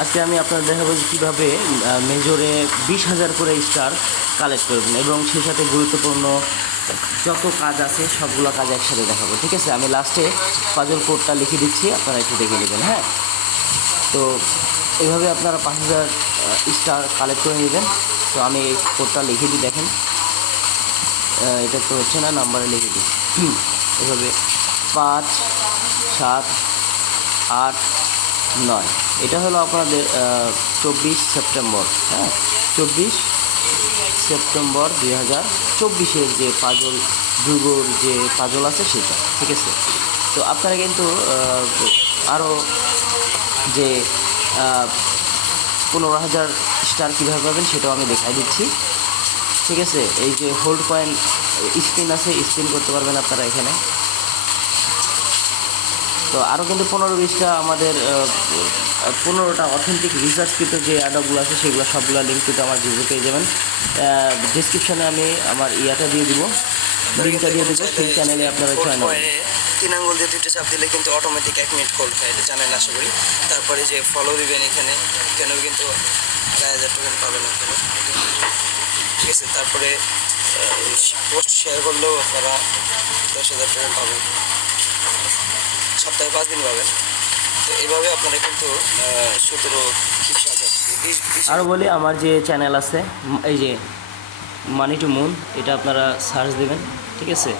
আজকে আমি আপনাদের দেখাবো যে কীভাবে মেজরে 20,000 করে স্টার কালেক্ট করবেন এবং সেই সাথে গুরুত্বপূর্ণ যত কাজ আছে সবগুলো কাজ একসাথে দেখাবো। ঠিক আছে, আমি লাস্টে পাজল কোডটা লিখে দিচ্ছি, আপনারা একটু দেখে নেবেন। হ্যাঁ, তো এইভাবে আপনারা 5,000 স্টার কালেক্ট করে নেবেন। তো আমি এই কোডটা লিখে দিই, দেখেন এটা তো হচ্ছে না, নাম্বারে লিখে দিই এভাবে 5, 7, 8, 9। এটা হলো আপনাদের 24 সেপ্টেম্বর। হ্যাঁ, 24 সেপ্টেম্বর 2024-এর যে পাজল যুগর যে পাজল আছে সেটা। ঠিক আছে, তো আপনারা কিন্তু আরও যে 15,000 স্টার কীভাবে পাবেন সেটাও আমি দেখাই দিচ্ছি। ঠিক আছে, এই যে হোল্ড কয়েন স্পিন আছে, স্পিন করতে পারবেন আপনারা এখানে। তো আরও কিন্তু 15-20টা আমাদের 15টা অথেন্টিক রিসার্চকৃত যে অ্যাডগুলো আছে সেগুলো সবগুলো লিঙ্ক কিন্তু আমার ভিডিও পেয়ে যাবেন। ডিসক্রিপশানে আমি আমার ইয়াটা দিয়ে দিব, লিঙ্কটা দিয়ে দেবো, সেই চ্যানেলে আপনারা জয়েন হবেন। 3 আঙ্গুল দিয়ে 2টা চাপ দিলে কিন্তু অটোমেটিক 1 মিনিট হোল্ড হয়, এটা জানেন আশা করি। তারপরে যে ফলো দিবেন এখানে কিন্তু 2,500 টোকেন পাবেন আপনারা। ঠিক আছে, তারপরে পোস্ট শেয়ার করলেও আপনারা 10,000 টোকেন পাবেন, সপ্তাহে 5 দিন পাবেন। তো এইভাবে আপনারা কিন্তু 17-20,000 20 আরও বলি, আমার যে চ্যানেল আছে এই যে মানি টু মুন, এটা আপনারা সার্চ দেবেন। ঠিক আছে,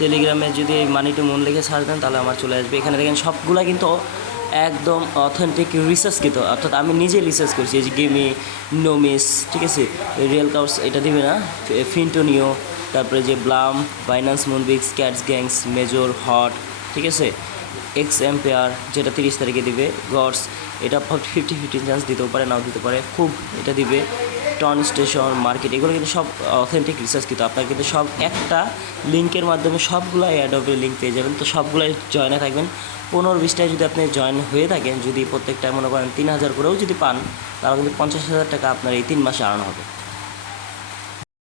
টেলিগ্রামে যদি এই মানি টু মুন লিখে সার্চ দেন তাহলে আমার চলে আসবে। এখানে দেখেন সবগুলা কিন্তু একদম অথেন্টিক রিসার্চকৃত, অর্থাৎ আমি নিজে রিসার্চ করছি। এই যে গেমি, নোমিস, ঠিক আছে, রিয়েল কাউস এটা দিবে না, ফিন্টোনিও, তারপরে যে Blum, Binance Moonbix, Cats Gangs, Major, Hot, ঠিক আছে, এক্স এম্পেয়ার যেটা 30 তারিখে দিবে, গডস এটা 50-50 চান্স দিতেও পারে, নাও দিতে পারে, খুব এটা দিবে, টন স্টেশন, মার্কেট, এগুলো কিন্তু সব অথেন্টিক রিসার্চ। কিন্তু আপনার কিন্তু সব একটা লিঙ্কের মাধ্যমে সবগুলো অ্যাডবের লিঙ্ক পেয়ে যাবেন। তো সবগুলোই জয়েনে থাকবেন। 15-20টায় যদি আপনি জয়েন হয়ে থাকেন, যদি প্রত্যেকটায় মনে করেন 3,000 করেও যদি পান, তাহলে কিন্তু 50,000 টাকা আপনার এই 3 মাসে আর্ন হবে।